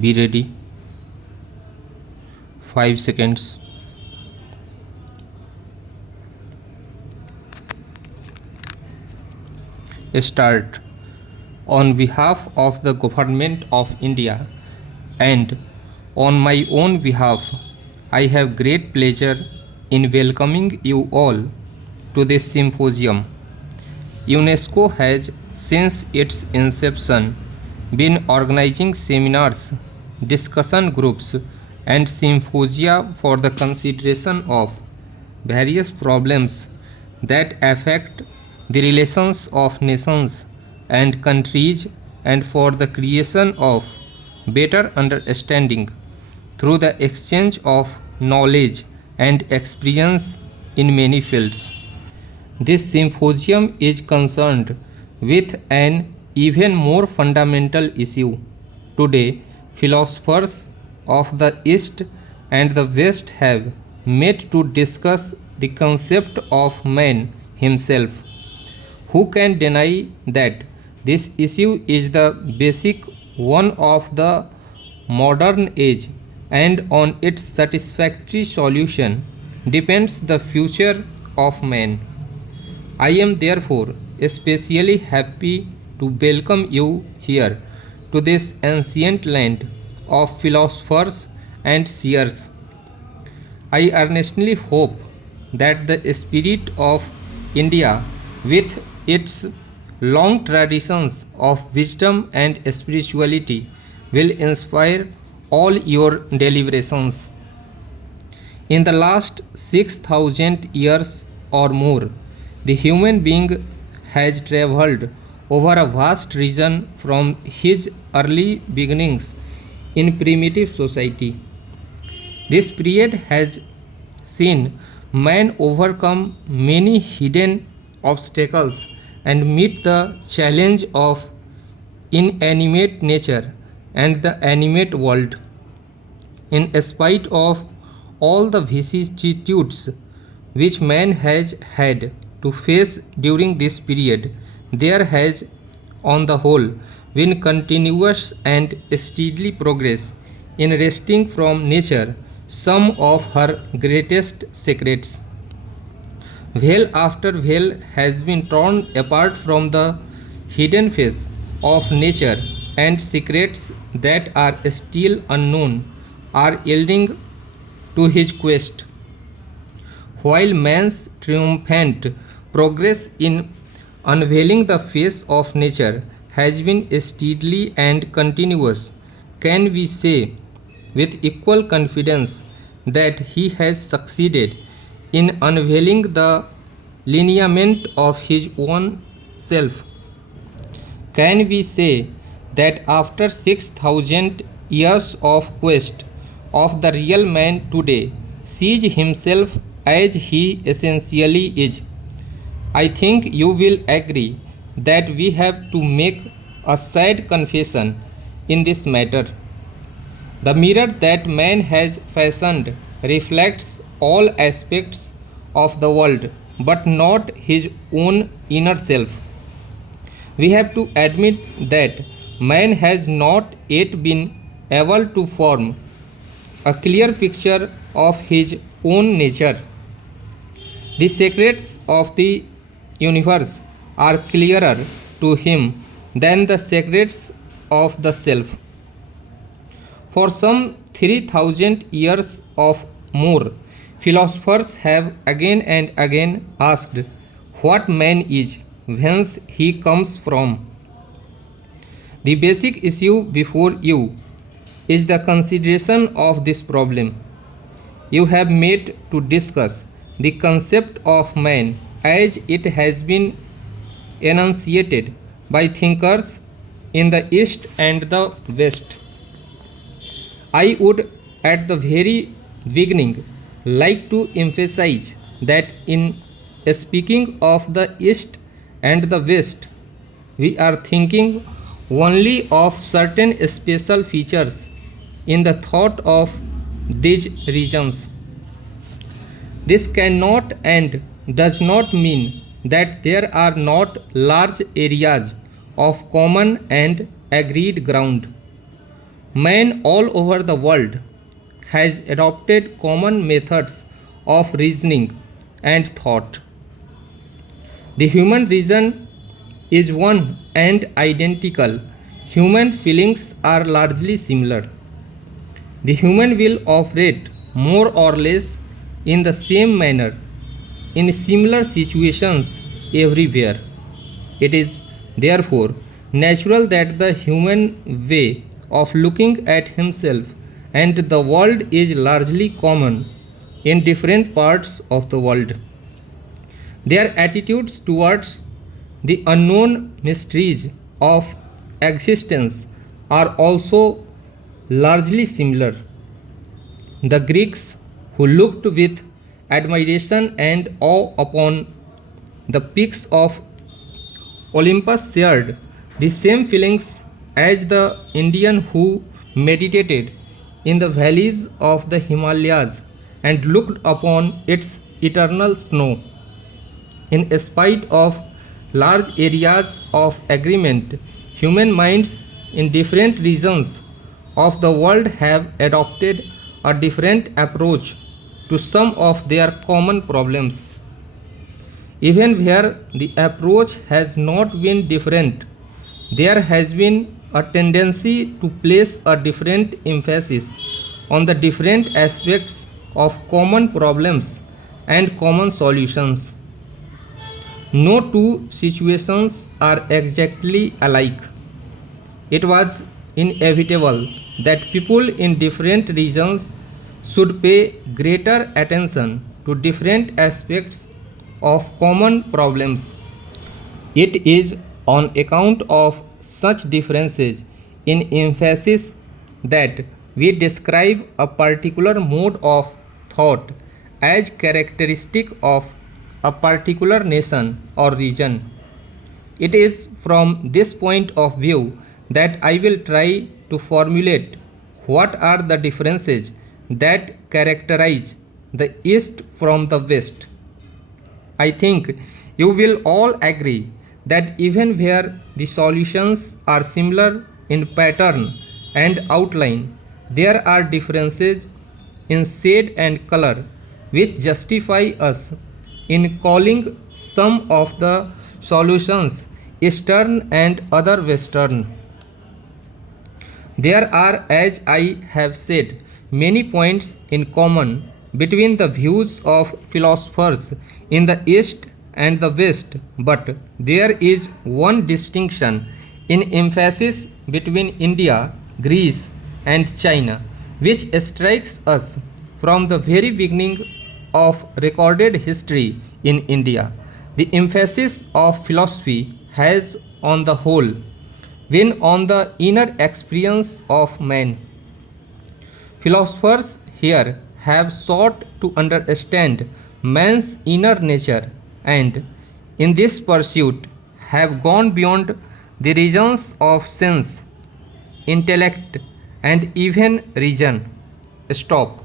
Be ready. 5 seconds. Start. On behalf of the Government of India and on my own behalf, I have great pleasure in welcoming you all to this symposium. UNESCO has, since its inception, been organizing seminars, discussion groups, and symposia for the consideration of various problems that affect the relations of nations and countries and for the creation of better understanding through the exchange of knowledge and experience in many fields. This symposium is concerned with an even more fundamental issue. Today, philosophers of the East and the West have met to discuss the concept of man himself. Who can deny that this issue is the basic one of the modern age, and on its satisfactory solution depends the future of man? I am therefore especially happy to welcome you here to this ancient land of philosophers and seers. I earnestly hope that the spirit of India, with its long traditions of wisdom and spirituality, will inspire all your deliberations. In the last 6,000 years or more, the human being has traveled over a vast region from his early beginnings in primitive society. This period has seen man overcome many hidden obstacles and meet the challenge of inanimate nature and the animate world. In spite of all the vicissitudes which man has had to face during this period, there has, on the whole, been continuous and steady progress in wresting from nature some of her greatest secrets. Veil after veil has been torn apart from the hidden face of nature, and secrets that are still unknown are yielding to his quest. While man's triumphant progress in unveiling the face of nature has been steady and continuous, can we say with equal confidence that he has succeeded in unveiling the lineament of his own self? Can we say that after 6,000 years of quest of the real man today sees himself as he essentially is? I think you will agree that we have to make a sad confession in this matter. The mirror that man has fashioned reflects all aspects of the world, but not his own inner self. We have to admit that man has not yet been able to form a clear picture of his own nature. The secrets of the universe are clearer to him than the secrets of the self. For some 3,000 years of more, philosophers have again and again asked what man is, whence he comes from. The basic issue before you is the consideration of this problem. You have met to discuss the concept of man as it has been enunciated by thinkers in the East and the West. I would at the very beginning like to emphasize that in speaking of the East and the West, we are thinking only of certain special features in the thought of these regions. This cannot and does not mean that there are not large areas of common and agreed ground. Man all over the world has adopted common methods of reasoning and thought. The human reason is one and identical. Human feelings are largely similar. The human will operate more or less in the same manner in similar situations everywhere. It is therefore natural that the human way of looking at himself and the world is largely common in different parts of the world. Their attitudes towards the unknown mysteries of existence are also largely similar. The Greeks, who looked with admiration and awe upon the peaks of Olympus, shared the same feelings as the Indian who meditated in the valleys of the Himalayas and looked upon its eternal snow. In spite of large areas of agreement, human minds in different regions of the world have adopted a different approach to some of their common problems. Even where the approach has not been different, there has been a tendency to place a different emphasis on the different aspects of common problems and common solutions. No two situations are exactly alike. It was inevitable that people in different regions should pay greater attention to different aspects of common problems. It is on account of such differences in emphasis that we describe a particular mode of thought as characteristic of a particular nation or region. It is from this point of view that I will try to formulate what are the differences that characterize the East from the West. I think you will all agree that even where the solutions are similar in pattern and outline, there are differences in shade and color which justify us in calling some of the solutions Eastern and other Western. There are, as I have said, many points in common between the views of philosophers in the East and the West, but there is one distinction in emphasis between India, Greece, and China, which strikes us from the very beginning of recorded history in India. The emphasis of philosophy has, on the whole, been on the inner experience of man. Philosophers here have sought to understand man's inner nature and, in this pursuit, have gone beyond the regions of sense, intellect, and even reason. Stop.